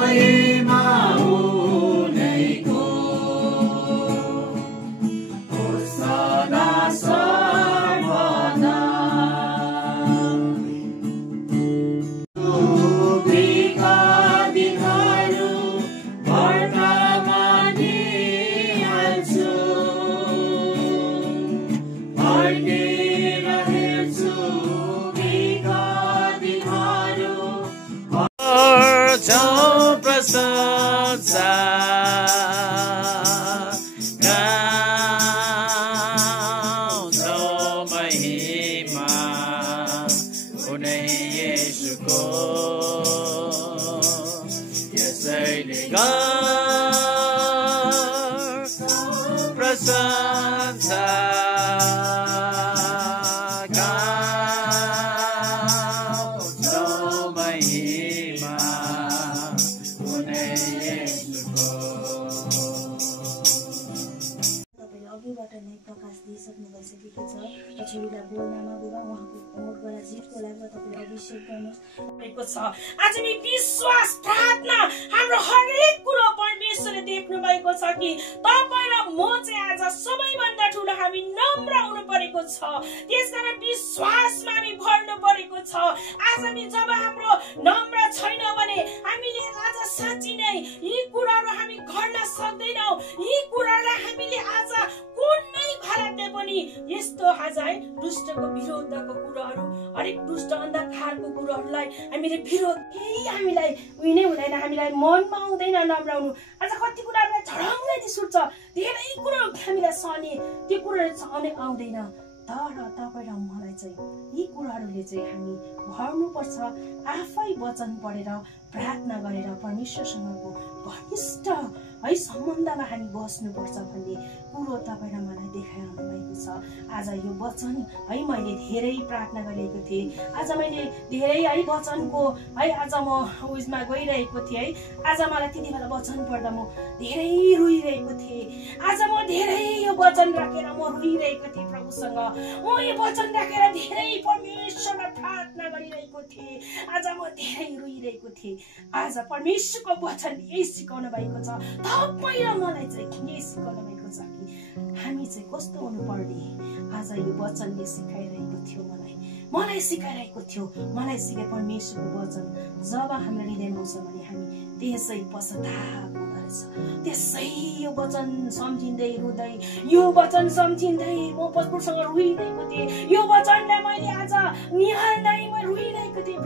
महिमा उनैको होस् सदा सर्वदा। दुःखका दिनहरू व्रतमा निहाल्छु, फर्केर हेर्छु दुःखका दिनहरू प्रशंसा गाउँछौ महिमा कुनै येशूको, यसैले गर्छौ प्रशंसा गाउँछौ महिमा कुनै येशूको। तपाईँले अघिबाट नै प्रकाश दिइसक्नु भइसकेको छ र छोरीलाई बोल्नमा बुबा उहाँको मोटबाट जितको लागि तपाईँले अभिषेक गर्नुहोस्। आज मी विश्वास प्रार्थना हाम्रो हरेक कुरो परमेश्वरले देख्नु भएको छ कि तपाईँ र म चाहिँ आज सबैभन्दा ठुलो हामी नम्र हुनु परेको छ। त्यसकारण विश्वासमा हामी भर्नु परेको छ। आज हामी जब हाम्रो नम्र छैन भने हामीले आज साँच्चै नै यी कुराहरू हामी गर्न सक्दैनौँ। यी कुरालाई हामीले आज कुनै हालतले पनि यस्तो आज है दुष्टको विरोधको कुराहरू, हरेक दुष्ट अन्धकारको कुराहरूलाई हामीले विरोध केही हामीलाई उयो नै हुँदैन, हामीलाई मनमा आउँदैन नम्र हुनु। आज कति कुराहरूलाई झडङ्गै रिस उठ्छ, धेरै कुरो हामीलाई सहने, त्यो कुराहरू सहने आउँदैन। तर तपाईँ र मलाई चाहिँ यी कुराहरूले चाहिँ हामी भर्नुपर्छ। आफै वचन पढेर प्रार्थना गरेर परमेश्वरसँगको घनिष्ठ है सम्बन्धमा हामी बस्नुपर्छ भन्ने कुरो तपाईँ र मलाई देखाइरहनु भएको छ। आज यो वचन है मैले धेरै प्रार्थना गरिरहेको थिएँ। आज मैले धेरै है वचनको है आज म उयसमा गइरहेको थिएँ है। आज मलाई त्यति बेला वचन पढ्दा म धेरै रोइरहेको थिएँ। आज म धेरै यो वचन राखेर म रोइरहेको थिएँ प्रभुसँग। म यो वचन राखेर धेरै परमेश्वरमा प्रार्थना गरिरहेको थिएँ। आज म धेरै रोइरहेको थिएँ। आज परमेश्वरको वचन यही सिकाउनु भएको छ। तपाईँ र मलाई चाहिँ यही सिकाउनु भएको छ कि हामी चाहिँ कस्तो हुनुपर्ने। आज यो वचनले सिकाइरहेको थियो, मलाई सिकाइरहेको थियो। मलाई सिकाए परमेश्वरको वचन जब हाम्रो हृदयमा आउँछ भने हामी त्यसै पश्चाताप हुँदो रहेछ। त्यसै यो वचन सम्झिँदै रुँदै, यो वचन सम्झिँदै म परमेश्वरसँग रोइरहेको थिएँ। यो वचनलाई मैले आज निहाल्दै म रोइरहेको थिएँ।